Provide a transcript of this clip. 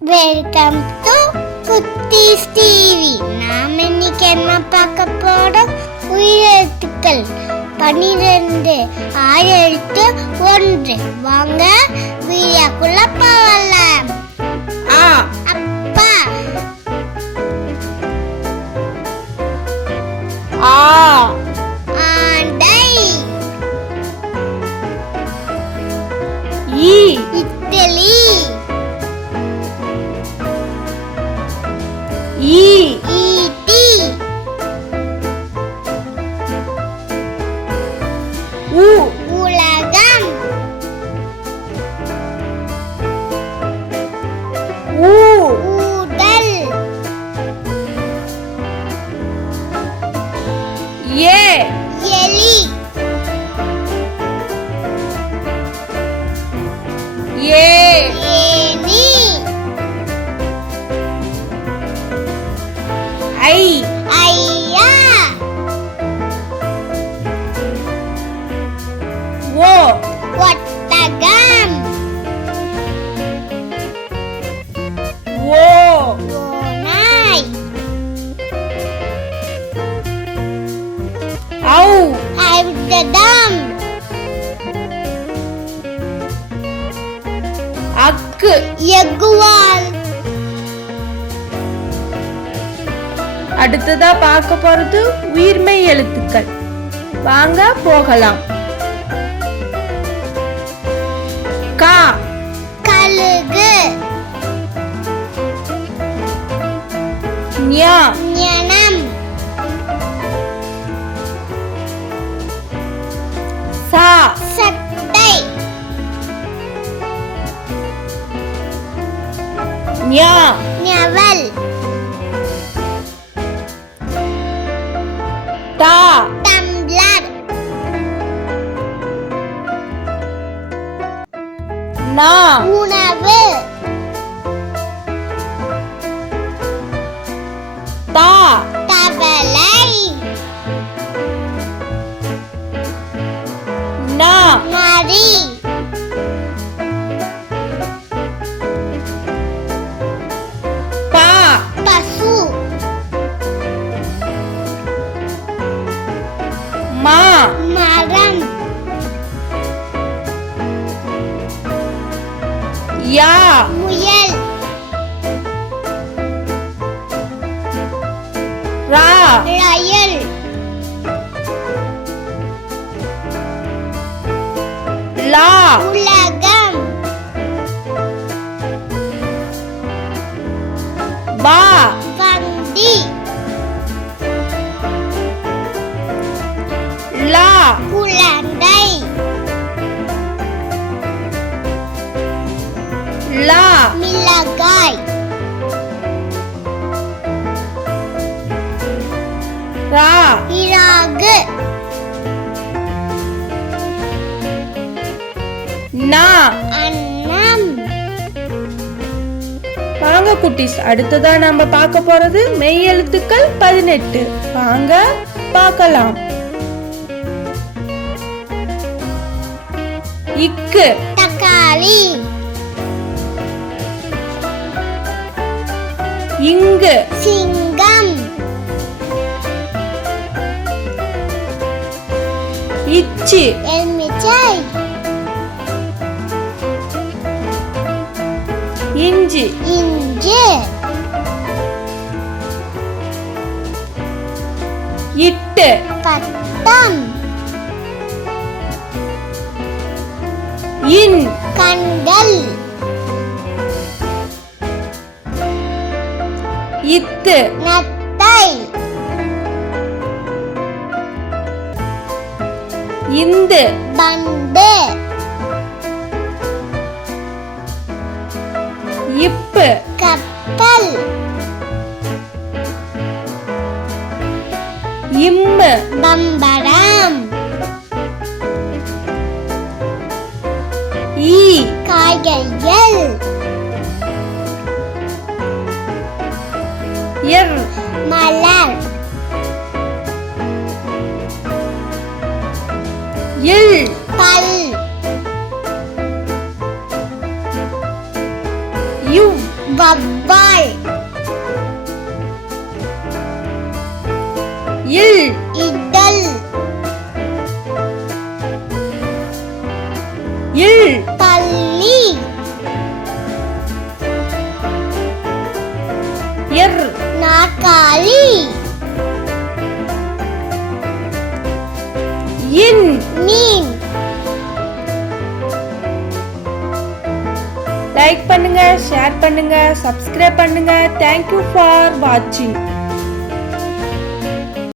Welcome to குட்டீஸ் TV. நாம் இன்னைக்கு என்ன பார்க்க போறோம்? உயிரெழுத்துக்கள் 12 ஆயிரத்து 1. வாங்க வீடியோக்குள்ள போகலாம். அப்பா, ஆண்டை, இட்லி, ஈட்டி, உலகம், ஊடல், எலி, ஏனி, ஐயா, ஒட்டகம், ஓநாய், ஔடதம், எகுவால். அடுத்ததா பார்க்க போறது உயிர்மெய் எழுத்துக்கள். வாங்க போகலாம். கா, கழுகு, ஞா, ஞனம், சா, சட்டை, ஞா, ஞவல், டா, டம்ளர், நா, உணவு, தா, தவளை, நா, நரி, பா, பசு, மா, மரம், யா, முயல், ரா, ரயில், லா, உலகம், பா, வண்டி, லா, குழந்தை, லா, மிளகாய், ரா, இறாகு, நா. அன்னம். வாங்க குட்டீஸ், அடுத்ததா நம்ம பார்க்க போறது மெய் எழுத்துக்கள் 18. வாங்க பார்க்கலாம். இக்கு, தக்காளி, இங்கு, சிங்கம், இச்சி, எலுமிச்சை, இஞ்சி, இஞ்சி, இட்டு, பட்டம், இன், கண்கள், இத்து, நத்தை, இந்து, பண்டு, இப்பு, கப்பல், இம்மு, பம்பரம், ஈ, காய்கறிகள், எர், மலர், இல், பல், வவ்வால். இல் இதழ். இல் பள்ளி. இர் நாற்காலி. இன் மீன். லைக் பண்ணுங்க, ஷேர் பண்ணுங்க, சப்ஸ்கிரைப் பண்ணுங்க. தேங்க்யூ ஃபார் வாட்சிங்.